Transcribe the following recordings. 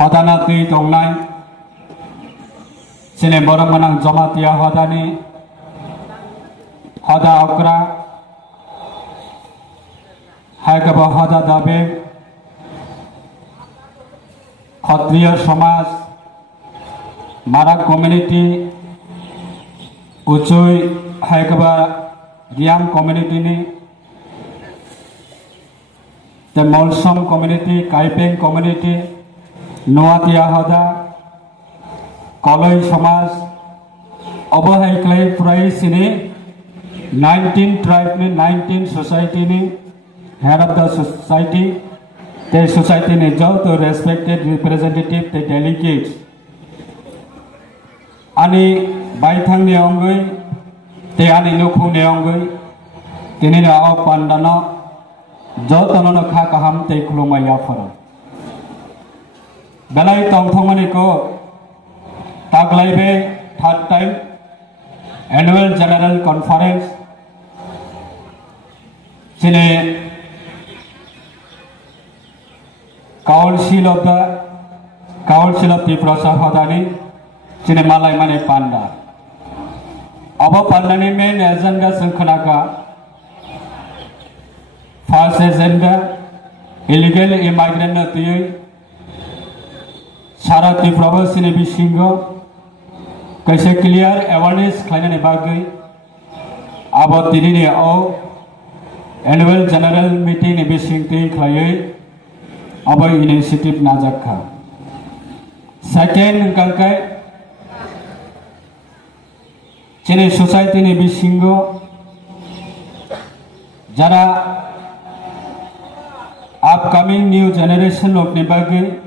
हदाना तै दंनाय सिने बरमनां जमातिया हदानि हदा अग्रा हायगबा हदा दाबे क्षत्रिय समाज मारा कम्युनिटी उचुई हायगबा गियाम कम्युनिटी नि the Molsom community, Kaipeng community, Noatia Hada, Koloi Samaj, Obohai Clay Price in 19 tribe, 19 society, head of the society, the society is to respected representative, the delegates. Ani Baitang Neongui, the Ani Luku Neongui, Tinina of Pandana. जतननो खा कहम तै खुलुमाया फर बेलाय तंथमनि को तागलाइबे third time annual general conference सिने काउंसिल ऑफ त्रिपुरा हदानि सिने मालाय माने पांडा अब पांडानि मेन एजेंडा संखनाका First agenda, illegal immigrant na tuyo, Sara Tripura sini bisingo, kaise clear awareness khaina ne bagai, abo tini ne au annual general meeting ne bising tei khaye, abo initiative najakha. Second kangkai, chine society ne bisingo, jara upcoming new generation of Nebagi,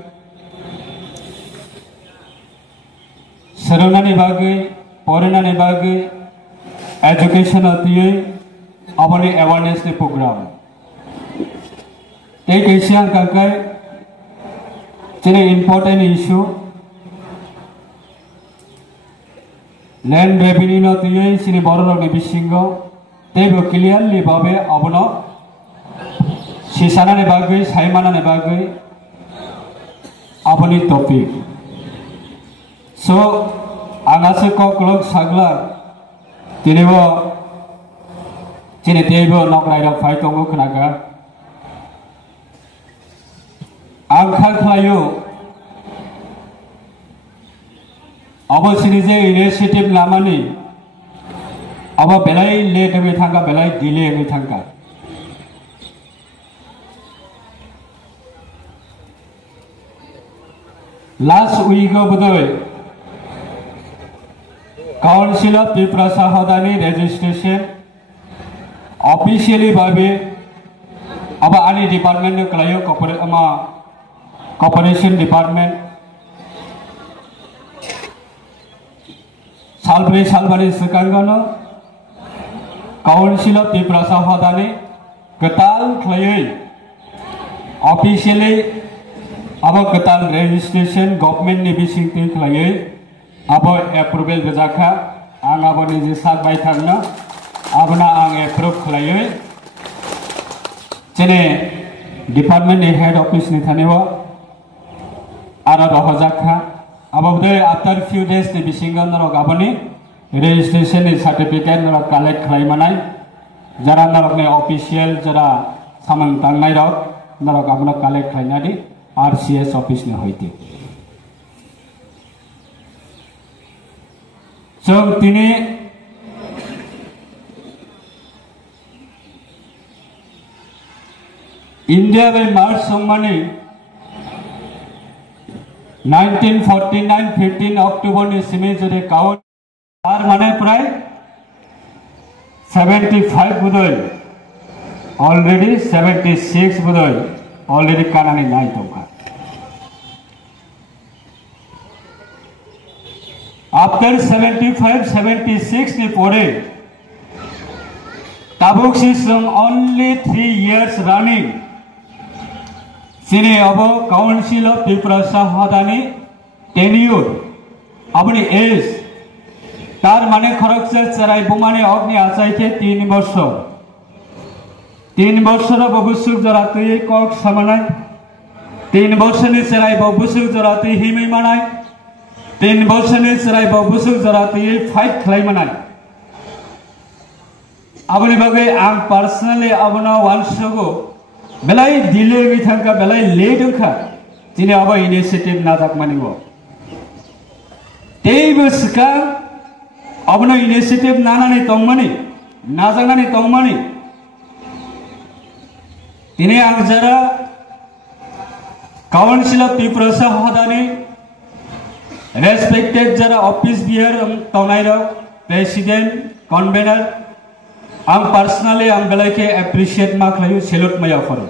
Sarona Nebagi, Porina Nebagi, education of the Abani awareness program. Take Asian Kakai, an important issue. Land revenue of the in a border of Nebishingo, they were clearly Babe Abono. Sisana ne bagai, Saimana ne bagai, apani topik. So, angase ko klok sagla, tinewo, cine tebo nok raida fight tongo kenaga. Angkal klayo, abo sinije initiative lamani, abo belai late me thanga, belai delay me thanga. Last week of the Council of Tripura Hadani registration officially babe aba ani department ne kalayo corporation department salbari sekangano Council of Tripura Hadani ketal kalayo officially अब कताल registration government ने भी सिंगटिंग खलाये अब approval बजाखा आंग अब निजे साथ by थांगना अब ना आंग approve खलाये चने department ने head office ने थाने वो आरा रोहजाखा अब उधर after few days ने भी सिंगल नरो गाबनी registration ने certificate नरो collect खलाई मनाई जरा नरो ने official जरा सामंग तांगनाई रो नरो गाबना collect खलाई नाडी RCS office ne hoite. So tini India will march somebody 1949 15 October ne simejore count ar mane pray 75 budoi already 76 budoi already kanani nai toka. After 75-76 ne pore Tabuk system only 3 years running. Sine abo Council of Tripura Hadani tenure अपनी age तार माने खरक से चराई बुमाने अग्नि आचाई के 3 वर्ष बबुसुक जरा तो ये कॉक समाना 3 बोसोरनि सेराय बाव बुसुं जराति हिमै मानाय 3 बोसोरनि सेराय बाव बुसुं जराति फाइट खालामनाय आबनि बागै आं पार्सनेलि आबनो वानसगो बेलाय दिले बिथांखा बेलाय लेदोंखा दिनै अब इनिशिएटिभ नाजाकमानिगो तेबो सिखा अबनो इनिशिएटिभ नानानै तंमनि नाजानानै तंमनि दिनै आं जरा काउंसिल ऑफ पीपल्स हदानी रेस्पेक्टेड जरा ऑफिस बियर तंनायरो प्रेसिडेंट कन्वेनर आं पर्सनली आं बेलायके एप्रिशिएट मा खालायो सेल्यूट माया करो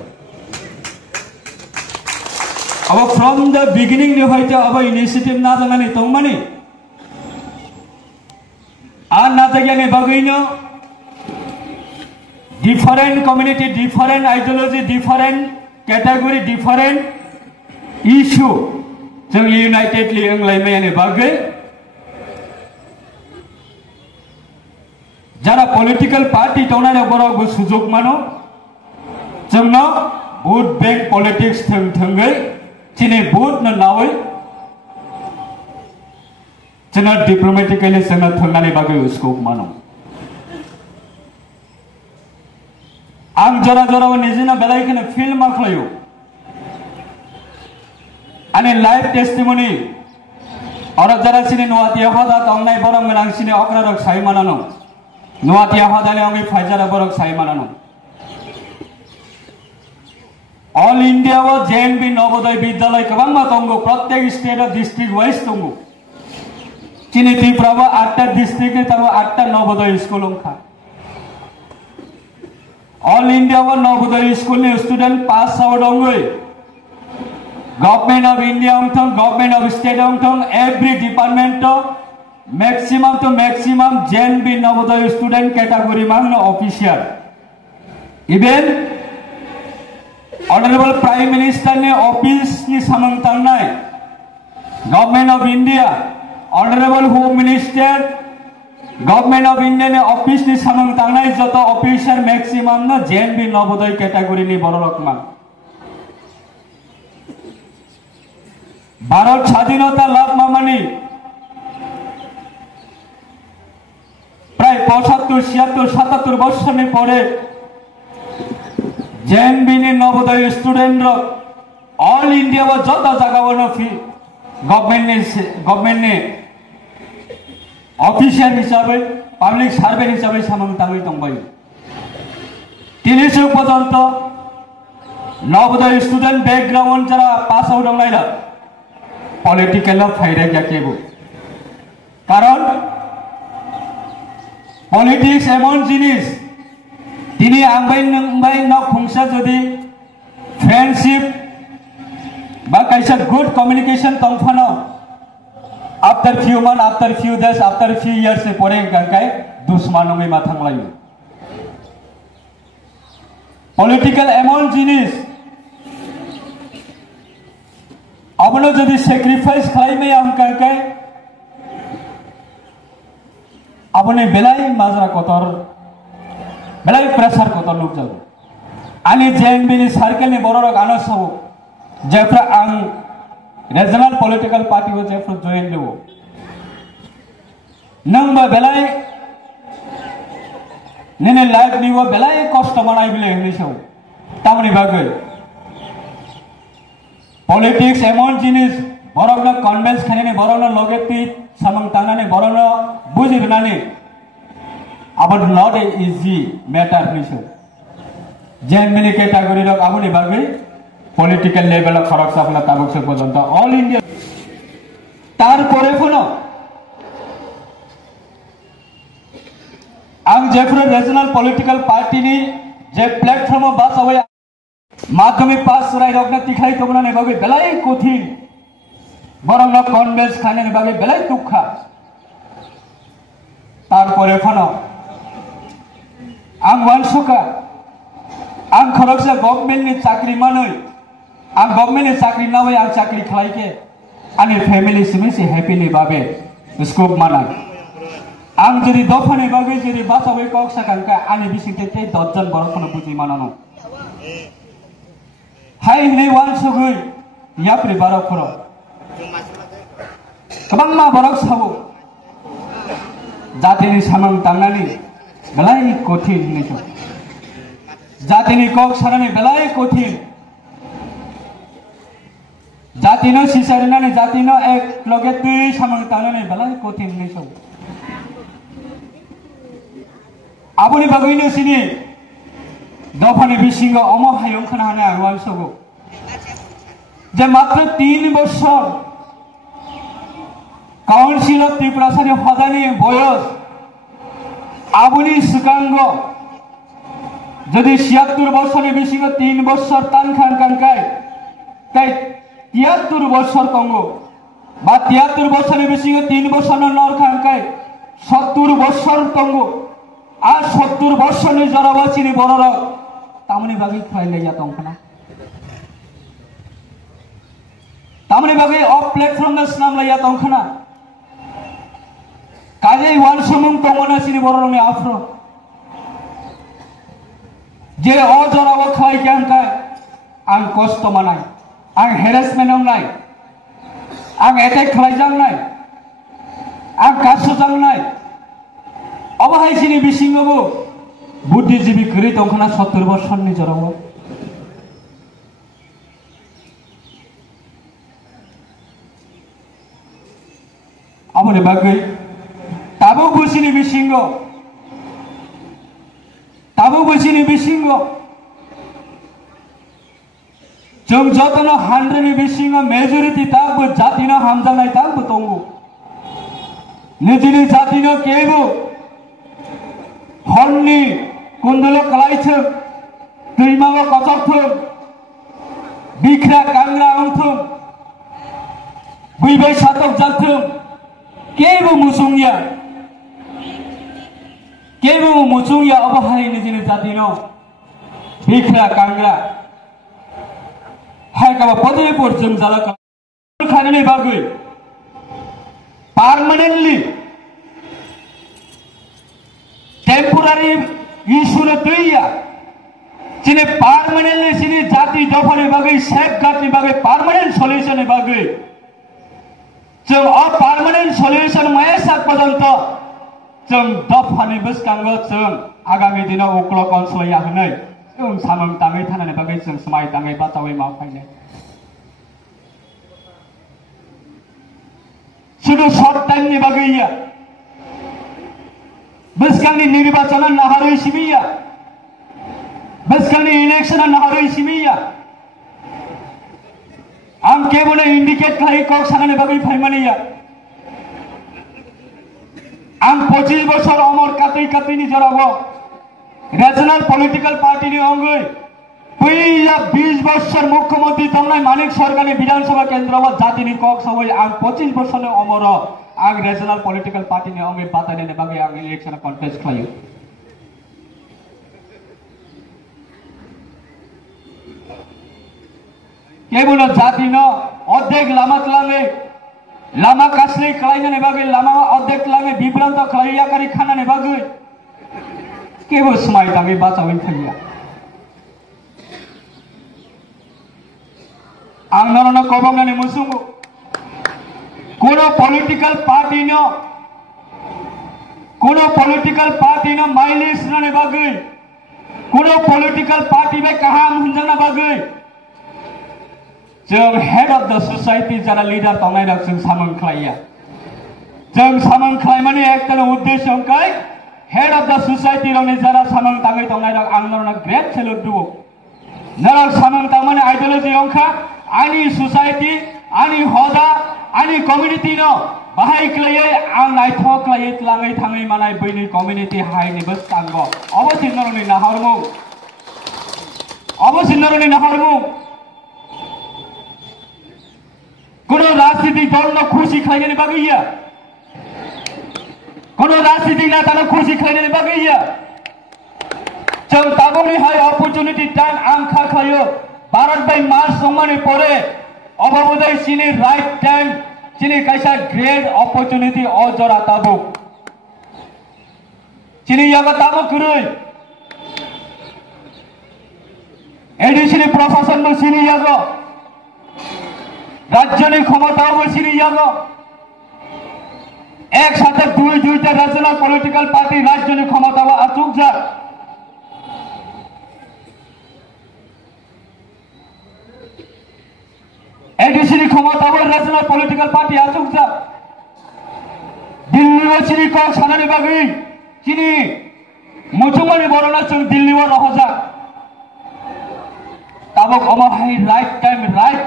अब फ्रॉम द बिगिनिंग नि होयतो अब इनिशिएटिभ नाजानानै तंमनि आ नाजागियानि बागैनो different community different ideology different category different issue जों यूनाइटेडली ओंलायमायानि बागै जरा पॉलिटिकल पार्टी तंनानै बरावबो सुजुग मानो जोंनो भोट बैंक पॉलिटिक्स थंगै दिनै भोट नावै जोंना डिप्लोमेटिकली जोंना थंनानै बागै स्कोप मानो आं जरा जरा निजिना बेलायखौनो फिल मा खालायो आने लाइव टेस्टिमनी और जरा सिनी नुवातिया हदा तंनाय बरम गोनां सिनी अक्रारक सायमानानो नुवातिया हदानि आंनि फाइजारा बरक सायमानानो ऑल इंडिया व जेएनबी नवोदय विद्यालय गोबां मा दंगो प्रत्येक स्टेट डिस्ट्रिक्ट वाइज दंगो चिनि त्रिपुराबो 8टा डिस्ट्रिक्ट नि ताबो 8टा नवोदय स्कूल ओंखा ऑल इंडिया व नवोदय स्कूल नि स्टूडेंट पास आउट होंगे गवर्नमेंट ऑफ इंडिया होंथों गवर्नमेंट ऑफ स्टेट होंथों एवरी डिपार्टमेंट मैक्सिमम तो maximum JNV Navodaya student category मांगनो official even honourable prime minister ने ऑफिस नि सामंग तांनाय government of India honourable home minister government of India ने ऑफिस नि सामंग तांनाय जत ऑफिसर मैक्सिमम न जेएनबी नवोदय कैटेगरी नि बरक मान भारत स्वाधीनता लाभ मामानी प्राय 75 76 77 बছরनि পরে जेएनबी नि नवोदय स्टूडेंट ऑल इंडिया व जत जागावनो फी गवर्नमेंट नि ऑफिशियल हिसाबै पब्लिक सार्वेंट हिसाबै सामंग तांगै दंबायो तिनिसो पर्यंत नवोदय स्टूडेंट बैकग्राउंड जरा पास आउट दंनायला पॉलिटिकल फायदा जाकेबो कारण पॉलिटिक्स एमन जिनिस दिनै आंबाय नोंबाय न खुंसा जदि फ्रेंडशिप बा कायसा गुड कम्युनिकेशन तंफानो after few month after few days after few years से परे गांकाय दुश्मनों मा थांलायो पॉलिटिकल एमन जिनिस अबनो जदि सैक्रिफाइस खालामो आं गांकाय अबने बेलाय माजरा कतर बेलाय प्रेसार कतर लोक जागो आनि जेएनबी नि सार्केल नि बररक आनो सब जेफ्रा आं रीजनल पॉलिटिकल पार्टी वो जेफ्रा जॉइन देवो नंबा बेलाय नेने लाइफ निवो बेलाय कष्ट बनाय बिले हनि सब तामनि बागै पॉलिटिक्स एमन जिनिस बरकनो कन्वेंस खाने बरकनो लगेति सामंग तांनानै बरकनो बुजिनानै अब not a easy matter निसो JNB नि कैटेगरी रक आबनि बागै पॉलिटिकल लेवल खरक साफला ताबक से पर्यंत ऑल इंडिया तार परे फनो आं जेफ्रा रीजनल पॉलिटिकल पार्टी नि जे प्लेटफॉर्म बास अवे माध्यमिक पास राय रगना तिखाय तबनानै बागै बेलाय कठिन बरंनो कन्वेंस खाने बागै बेलाय दुखा तार परे फनो आं वानसुका आं खरकसा गवर्नमेंट नि चाकरी मानै आं गवर्नमेंट नि चाकरी नावै आं चाकरी खालायके आंनि फैमिली सिमिसि हैप्पीनि बागै स्कोप मानाय आं जदि दफानि बागै जदि बासावै कक्सा कांका आंनि बिसिंते 10 जन बरकनो बुजि मानानो हाय नै वानसुगै याप्रि बारक फरो कबांमा बारक साबो जातिनि सामं तांनानि बेलाय कठिन निखो जातिनि कक सानानि बेलाय कठिन जातिनो सिसारिनानि जातिनो एक लगे तै सामं तांनानि बेलाय कठिन निखो आबुनि बागैनो सिनि दफानि बिसिंग अम हायं खोनाहाने आगवाल सबो जे मात्र 3 বছর काउंसिल ऑफ त्रिपुरासानि हदानि बयस आबुनि सिगांग जदि 76 বছরनि बिसिंग 3 বছর तानखान कानकाय ताई 73 বছর तंगो बा 73 বছরनि बिसिंग 3 বছর नर कानकाय 70 বছর तंगो आ 70 বছরनि जराबासिनि बरर तामनि बागै खायलाया तंखना तामनि बागै ऑफ प्लेटफॉर्म न स्नामलाया तंखना काजे वान समूह तंगना सिनि बररनि आफ्रो जे अजराबो खाय क्यांकाय आं कष्ट मानाय आं हेरेसमेन्ट नाय आं एटेक खालायजांनाय आं कासजांनाय अबहाय सिनि बिसिंगबो बुद्धिजीवी गरी तंखना 70 বছরनि जराबो आमनि बागै ताबो बुसिनि बिसिंग जों जतनो 100 नि बिसिंग मेजॉरिटी ताबो जातिनो हामजानाय ताबो तंगो निजिनि जातिनो केबो हरनि कुंडलो कलायथों दैमाबो कचरथों बिख्रा कांग्रा अंथों बैबाय सातक जाथों केबो मुसुंगिया अबहाय निजिनि जातिनो बिख्रा कांग्रा हायकाबा पदे पर जों जाला खानानै बागै पार्मानेंटली टेम्पोरारी इशूनो दैया जिने पार्मानेंटली सिनि जाति दफानि बागै सेफ गार्डनि बागै पार्मानेंट सल्यूशननि बागै जों पार्मानेंट सल्यूशन मायसा पर्यन्त जों दफानि बसकांगो जों आगामी दिनाव उक्लक अनसलया होनै जों सामं ताङै थानानै बागै जों समाय ताङै बातावै मावफायनो शुद्ध शॉर्ट टाइम नि बागैया बसकांनि निर्वाचन नाहारै सिबिया बसकांनि इलेक्शन नाहारै सिबिया आं केवल इंडिकेट खालाय कक सानानै बागै फायमानिया आं 25 বছর अमर कातै कातैनि जराबो रीजनल पॉलिटिकल पार्टी नि अंगै पहिला 20 বছর मुख्यमंत्री तंनाय मानिक सरकारनि विधानसभा केन्द्रवा जातिनि कक सबै आं 25 বছरनि अमर आं रीजनल पॉलिटिकल पार्टी नि अंगै बातायनायनि बागै आं इलेक्शन कन्टेस्ट खालायो केवल जातिनो अध्यक्ष लामा तलाङै लामा कास्लै खालायनानै बागै लामा अध्यक्ष लाङै बिब्रान्त खालायाकारि खानानै बागै केवल समाय ताङै बाचावै थागिया आं नरनो कबंनानै मुसुंगो कोनो पॉलिटिकल पार्टी न माइलेज नानै बागै कोनो पॉलिटिकल पार्टी बे कहाम हुनजाना बागै जों हेड ऑफ द सोसाइटी जरा लीडर तंनाय रक जों सामं खालाया जों सामं खालायमानि एकतन उद्देश्य अंकाय हेड ऑफ द सोसाइटी रंनि जरा सामं ताङै तंनाय रक आं नरनो ग्रेट सैल्यूट दुओ नरक सामं तांमानि आइडियोलॉजी अंका आनी सोसाइटी आनी हदा आनी कम्युनिटी न बाहाय क्लायै आं नायथक क्लायै तलाङै थाङै मानाय बैनि कम्युनिटी हायनि बस तांगो अबसिनरनि नाहरमु कोनो राजनीतिक दल न खुशी खालायनानै बागैया कोनो राजनीतिक नेता न खुशी खालायनानै बागैया जों ताबुनि हाय अपॉर्चुनिटी टाइम आंखा खायो भारत बाय मार्च संमानि परे अबाबोदै सिनि राइट टाइम सिनि कायसा ग्रेट अपॉर्चुनिटी अजरा ताबु सिनि यागा ताबु कुरै एडिसिनि प्रशासन न सिनि यागा राज्यनि क्षमताओं सिनी यागो एक साथ दुईटा न्याशनल पॉलिटिकल पार्टी राज्यनि क्षमताओं आचुक जा एडिसिनी क्षमताओं न्याशनल पॉलिटिकल पार्टी आचुक जा दिल्ली में सिनी को सानानि बागै सिनी मुचुमनि बरना जों दिल्ली में रहजा ताबक अमाहाय राइट टाइम राइट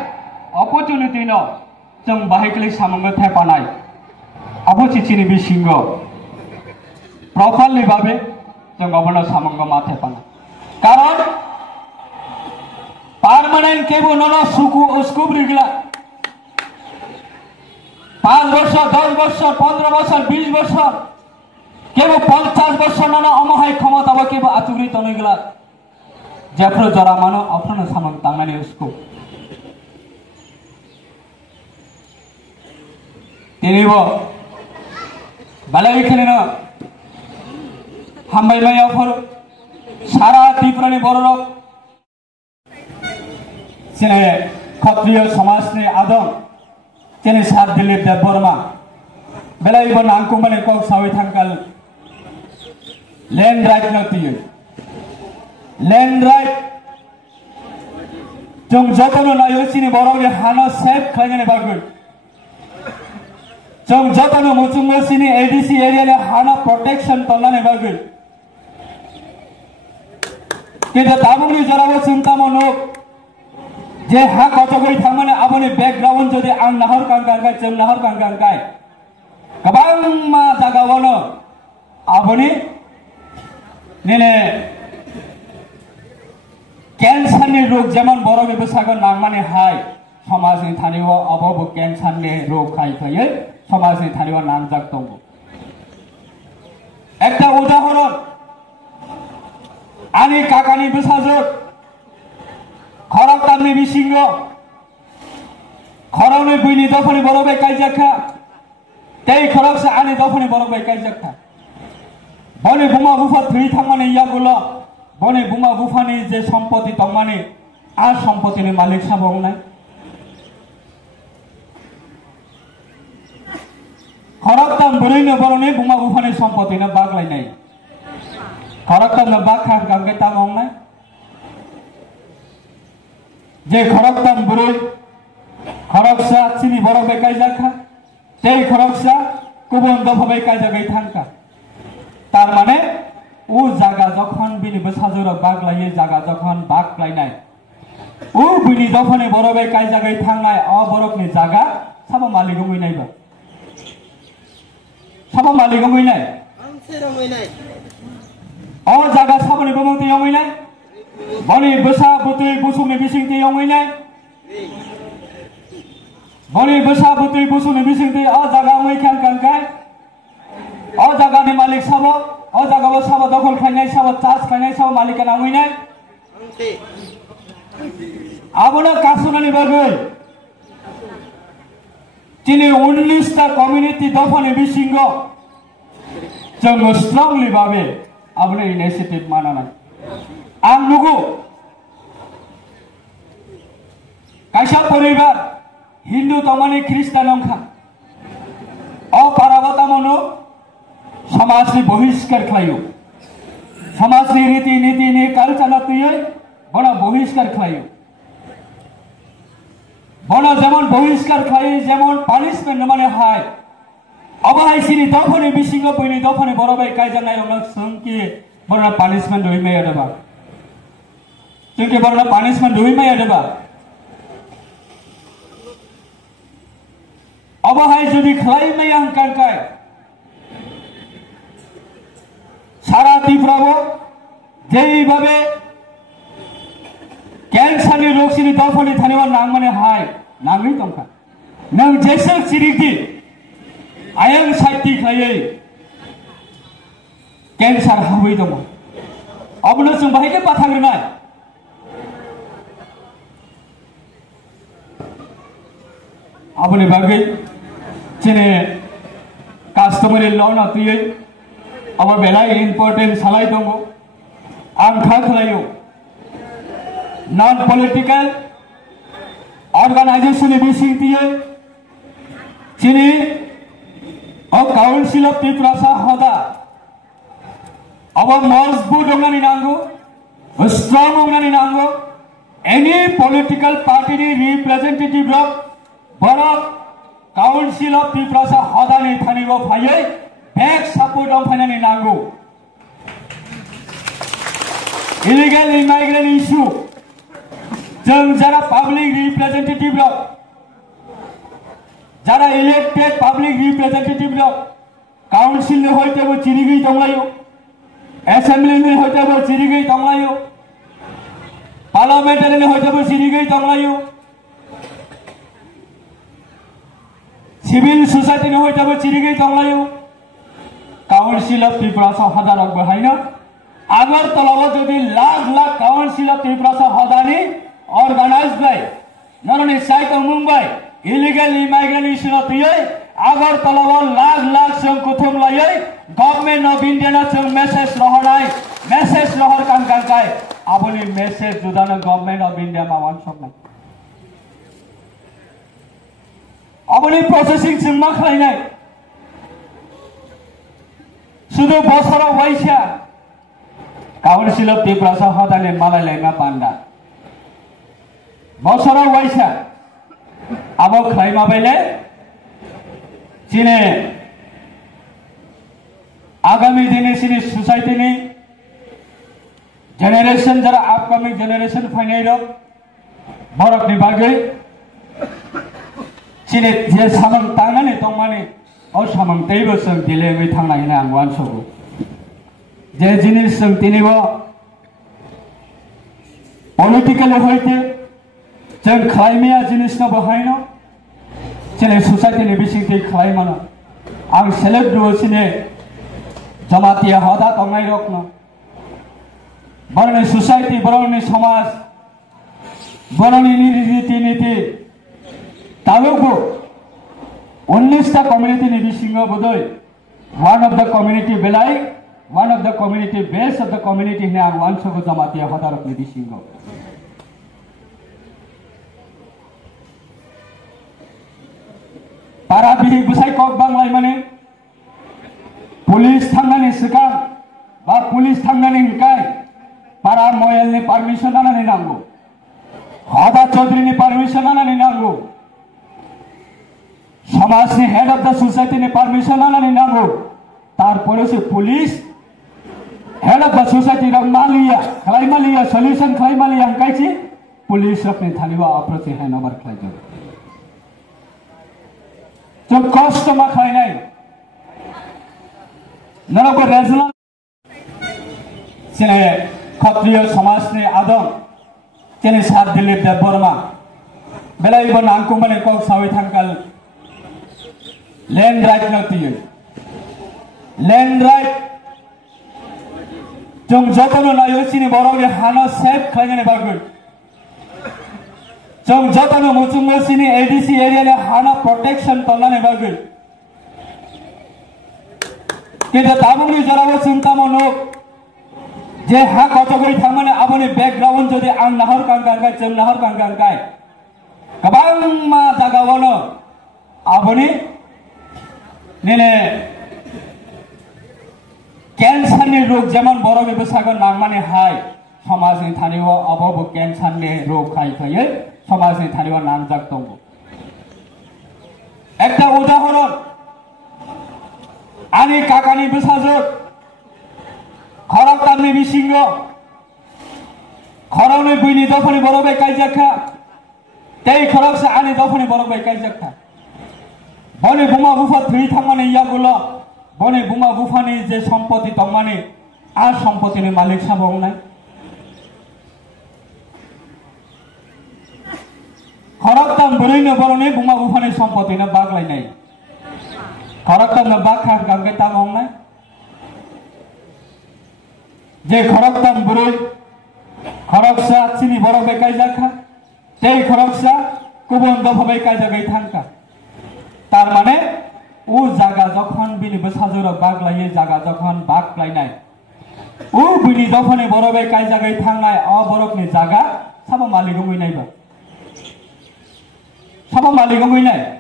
अपॉर्चुनिटी न जों बाहायकलि सामंग थेपानाय आबो चिचिनि बिसिंग प्रॉपरली भाबे जों अबनो सामंग मा थेपाना कारण पार्मानेंट केबो ननो सुकु उसकुब रिगला 5 वर्ष 10 वर्ष 15 वर्ष 20 वर्ष केबो 50 वर्ष ननो अमाहाय क्षमताबो केबो आचुग्रि तनैगला जेफ्रो जरा मानो अफ्रनो सामंग तांनानि उसकु तिनिबो बालायखेलेनो हामबायमायाफोर सारा त्रिपुरानि बर'रक जेने क्षत्रिय समाजनि आदम जेने सार दिलीप देबबर्मा बेलायबो नांकुमानि कक सावै थांकाल लैंड राइट न तियो लैंड राइट जों जतनो नायो सिनि बर'नि हानो सेफ खालायनानै बागै जों जतनो मुचुंगो सिनि एडीसी एरियानि हानो प्रोटेक्शन तलनानै बागै किन्तु तामुनि जराबो चिंता मनो जे हा कतगै थांमाने आबोनि बैकग्राउंड जदि आं नाहर कांगांगाय जों नाहर कांगांगाय गोबां मा जागावनो आबोनि नेने कैंसरनि रोग जेमन बर'नि बैसागो नांमाने हाय समाजनि थानायाव अबावबो कैंसरनि रोग खायखयै समाजनि थानायाव नांजाक दङ একটা उदाहरण आंनि काकानि बैसाजो खरकतामनि बिसिंग खरावनि बुइनि दफानि बर'बाय कायजाखा तै खरकसा आंनि दफानि बर'बाय कायजाखा बनि बुमा बुफा थै थांमाने यागुल बनि बुमा बुफानि जे सम्पत्ति दंमाने आ सम्पत्तिनि मालिक साबंनाय खरकताम बोरैनो बर'नि बुमा बुफानि सम्पत्तिनो बाग्लायनाय खरकतामनो बाखां गांगे तामंनाय जे खरकताम बोरै खरकसा चिनि बर'बाय कायजाखा तै खरकसा गुबुन दफाबाय कायजागै थांका तार माने उ जागा जखन बिनि बैसाजोर बाग्लायै जागा जखन बाग्लायनाय उ बिनि दफानि बर'बाय कायजागै थांनाय अ बरफनि जागा साबा मालिक गैनायबा साबा मालिक गैनाय अ जागा साबनि बमंति यंगैनाय बनि बैसा बुतै बुसुमनि बिसिंति यंगैनाय बनि बैसा बुतै बुसुमनि बिसिंति अ जागा मैखान कांकाय अ जागानि मालिक साबो अ जागाबो साबा दखल खायनाय साबा चार्ज खायनाय साबा मालिका नांगैनाय आबोनो कासुनानि बागै दिनै 19टा कम्युनिटी दफानि बिसिंग जों स्ट्रंगलि भाबे आबोनो इनिशिएटिभ मानानाय आं नुगौ कायसा परिबार हिंदू तमानि ख्रिस्टान अंखा अ पाराबातामनो समाजनि बहिष्कार खालायो समाजनि रीति नीतिनि कालचार तुयै बना बहिष्कार खालायो बना जेमन बहिष्कार खालायो जेमन पानिशमेंट माने हाय अबाहाय सिनि दफानि बिसिंग बैनि दफानि बर'बाय कायजानाय अंग सोंकि बना पानिशमेंट होई मायादबा जोंके बना पानिशमेंट होई मायादबा अबाहाय जदि खालाय माया हंकांकाय सारा त्रिपुराबो जेरैबाबे कैंसरनि रोगसिनि दफानि थानायाव नांमाने हाय नाङै दंखा नों जेसे सिरिकि आयं साइटि खायै कैंसर हाबै दङ अबनो जों बाहायके बाथाग्रोनाय अबनि बागै जेने कास्टमारि ल न तुयै अब बेलाय इम्पोर्टेंट सालाय दङ आं खा खालायो non political organization ni bising tiye sini council of Tripura sa hoda aba mazbut ongani nango strong ongani nango any political party ni representative of barak council of Tripura sa hoda ni thani go phayai back support on finani nango illegal immigrant issue जों जरा public representative लोग जरा elected public representative लोग council ने होते वो चिरी गई तंगलायो assembly ने होते वो चिरी गई तंगलायो पार्लियामेंट ने होते वो चिरी गई तंगलायो सिविल सोसाइटी ने होते वो चिरी गई तंगलायो काउंसिल ऑफ त्रिपुरा सा हजार अग बहाइना अगर तलाव जो भी लाख लाख काउंसिल ऑफ त्रिपुरा सा Hazari organized by not only site of Mumbai illegal immigration issue of the agar talawa lag sang kuthum layai government of India na sang message rohanai message rohar kam kai aboni message judana government of India ma wan somna aboni processing sang ma khainai sudu bosara waisya council of Tripura sa hadane malalai na panda Basra वाइसा अब खाइमा बेले चिने आगामी दिन सिनी society नि generation जरा upcoming generation फाइनाइरो बरक नि बागै चिने जे सामं तांनानै तंमाने औ सामं तैबो जों दिलेमै थांनायना आं वानसगो जे जिनिस जों तिनिबो पलिटिकल होइते जों खालायनाया जिनिसना बाहायनो जोंनि ससाइटिनि बिसिंथि खालायमानो आं सेलेक्ट दुसिने जमातिया हदा तंनाय रखनो बरनि ससाइटि बरनि समाज बरनि रीति नीति तालुकु 19टा कम्युनिटिनि बिसिङाव बदय वन ऑफ द कम्युनिटी बेलाय one of the community base of the community ने आं वानसगो जमातिया हदा रखनि बिसिङाव para bihi busai kok banglai mane police thangnani sikam ba police thangnani kai para moyal ni permission anani nango hada chaudhary ni permission anani nango samaj ni head of the society ni permission anani nango tar pore se police head of the society ra maliya solution khlai maliya kai chi police apni thaniwa approach hai number khlai jo जो कष्ट में खाई नरको regional चेने क्षत्रिय समाज ने आदम चेने सात दिलीप देव वर्मा बेला इबो नांगको माने कक सावै थांकाल लैंड राइट नतियो लैंड राइट जों जतनो नायो सिनि बरगे हाना सेफ खायने बागुन जों जतनो मुचुंगो सिनि एडीसी एरिया ने हाना प्रोटेक्शन तलाने बागुन किन्तु दाबुनि जराबो चिंता मनो जे हा कतगै थांमाने आबोनि बैकग्राउंड जदि आं नाहर कांगांगाय जों नाहर कांगांगाय गोबां मा जागावनो आबोनि नेने कैंसर नि रोग जेमन बरगे बसागन नांगमाने हाय समाजनि थानिव अबो कैंसर नि रोग खायखायै समाजनि थानिव नांजाक दङ একটা উদাহরণ आंनि काकानि बिसाजो खरकतामनि बिसिंग खरावनि बुइनि दफानि बरबाय कायजाखा तै खरकसा आंनि दफानि बरबाय कायजाखा बने बुमा बुफा थै थांमाने यागुला बने बुमा बुफानि जे सम्पत्ति दंमाने आ सम्पत्तिनि मालिक साबंनाय खरकताम बोरैनो बरनि बुमा बुफानि सम्पत्तिनो बागलायनाय खरकताम बाखा गांगे तामंनाय जे खरकताम बोरै खरकसा चिनि बरबाय कायजाखा तै खरकसा गुबुन दफाबाय कायजागै थांका तार माने उ जागा जखन बिनि बसाजर बागलायै जागा जखन बागलायनाय उ बिनि दफानि बरबाय कायजागै थांनाय अ बरकनि जागा साबा मालिक गैनायबा Sama malik ang winay.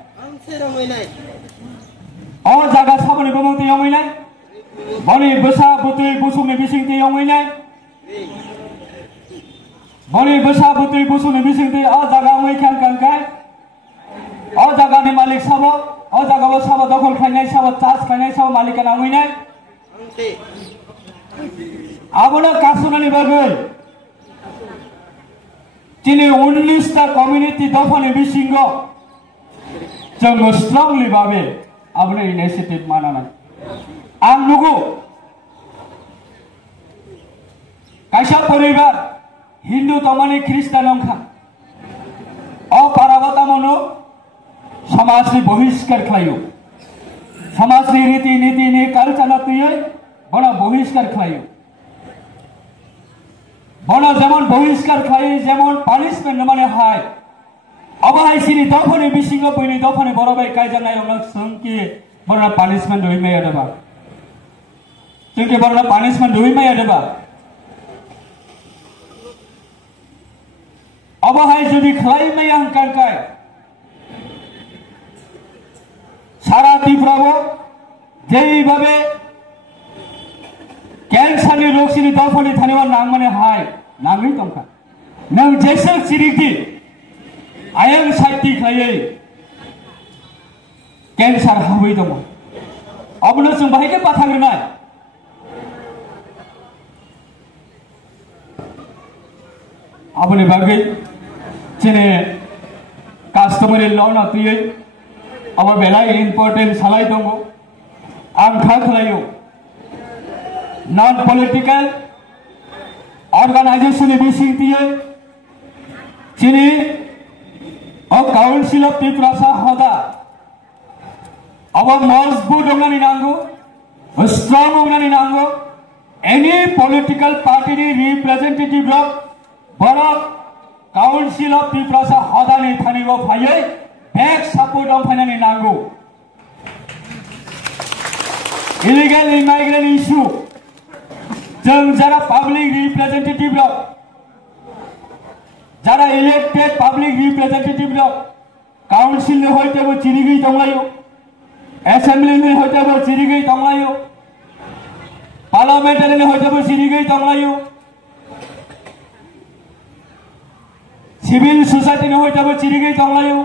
O jaga sabo ni bumong tiyong winay. Boni besa butuy busung ni bising tiyong winay. Boni besa butuy busung ni bising tiyong o jaga ang wikan kangkay. O jaga ni malik sabo. O jaga mo sabo dokol khanay sabo chas khanay sabo malikan ang winay. Abona kasuna ni bagay. Chini 19 ta community dofani bisingo. Jango strongly babe abona initiative manana. Ang nugu kaisa poribar Hindu tomani Christian ongkha. O parabata mono samajni bohiskar khlayo. Samajni riti niti ni kalchana tuye bana bohiskar khlayo. Bana যেমন বহিষ্কার খাই যেমন punishment মানে হয় অবহাই সিনি দফনে বিসিঙ্গ পইনি দফনে বড়বাই কাইজানাই অনক সংকি বড় punishment হই মাইয়া দেবা সংকি বড় পানিশমেন্ট হই মাইয়া দেবা অবহাই যদি খাই মাইয়া হংকার কাই সারা ত্রিপুরাও যেইভাবে कैंसर नि रोग सिनी दफनी थानेवा नांग माने हाय नांगै दंखा नों जेसेल सिरिगि आयं साइति खायै कैंसर हाबै दङ अबनो जों बाहायके बाथाग्रोनाय अबनि बागै जेने कास्टमारि ल'न आतुयै अब बेलाय इम्पोर्टेन्ट सालाय दङ आं खा खालायो non-political organization bising tiye chini o council of Tripura hoda aba mazbut ongani nango strong ongani nango any political party ni representative of bara council of Tripura hoda ni thanibo phayai back support ong phanani nango illegal immigration issue जों जरा public representative लोग जरा elected public representative लोग council ने होते वो चिरिगई तंगलायो assembly ने होते वो चिरिगई तंगलायो पार्लियामेंट ने होते वो चिरिगई तंगलायो सिविल सोसाइटी ने होते वो चिरिगई तंगलायो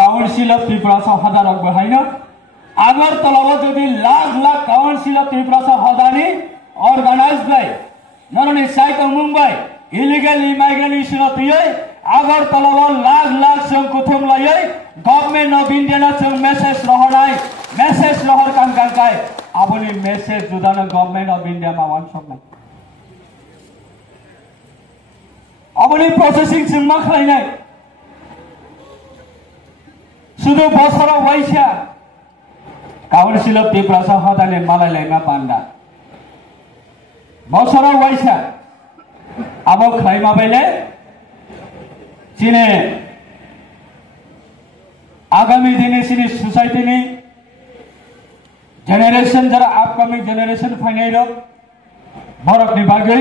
काउंसिल ऑफ त्रिपुरा सा हजार बहाइना अगर तलाव जदि लाख लाख काउंसिल ऑफ त्रिपुरा सा हदानी organized by not only site of Mumbai illegal immigration of the agar talawa lag sang kuthum layai government of India na sang message rohanai message rohar kam kai aboni message judana government of India ma wan sok aboni processing singma khlainai sudu bosara waisya council of Tripura sa hadane malai laina panda Basra वाइसा अब खाइमा बेले चिने आगामी दिने सिनी society नि generation जरा upcoming generation फाइनाइरो बरक नि बागै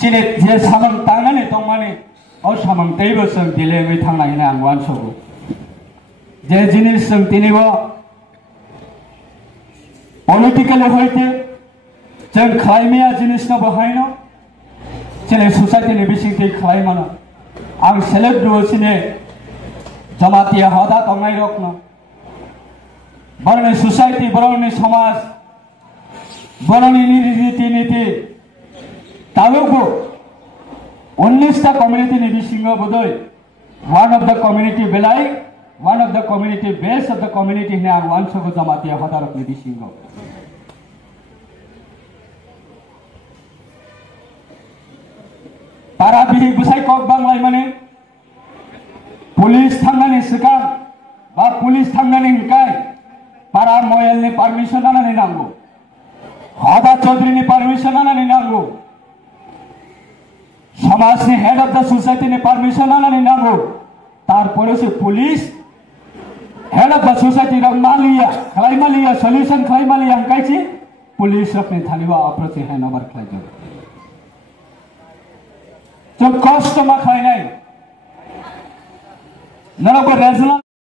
चिने जे सामं तांनानै दंमाने औ सामं दैबो जों दिलेमै थांनायना आं वानसगो जे जिनिस जों दिनैबो पलिटिकल होइते जों खालायमाया जिनिसना बाहायनो जेने सोसाइटी नि बिसिंथि खालायमानो आं सेलेक्ट दुसिने जमातिया हदा तंगाय रखनो बरनि सोसाइटी बरनि समाज बरनि रीति नीति तालुकु 19 टा कम्युनिटी नि बिसिंगो बदय one of the community belai one of the community base of the community ne आं वानसगो जमातिया हदा रखनि बिसिंगो para bihi busai kok banglai mane police thangnani sikang ba police thangnani kai para moyal ni permission anani nango hada chaudhary ni permission anani nango samaj ni head of the society ni permission anani nango tar pore se police head of the society ra maliya khlai maliya solution khlai maliya kai chi police rakni thaniwa approach hai number khlai जो कष्ट मा खाइनाय Narok ba national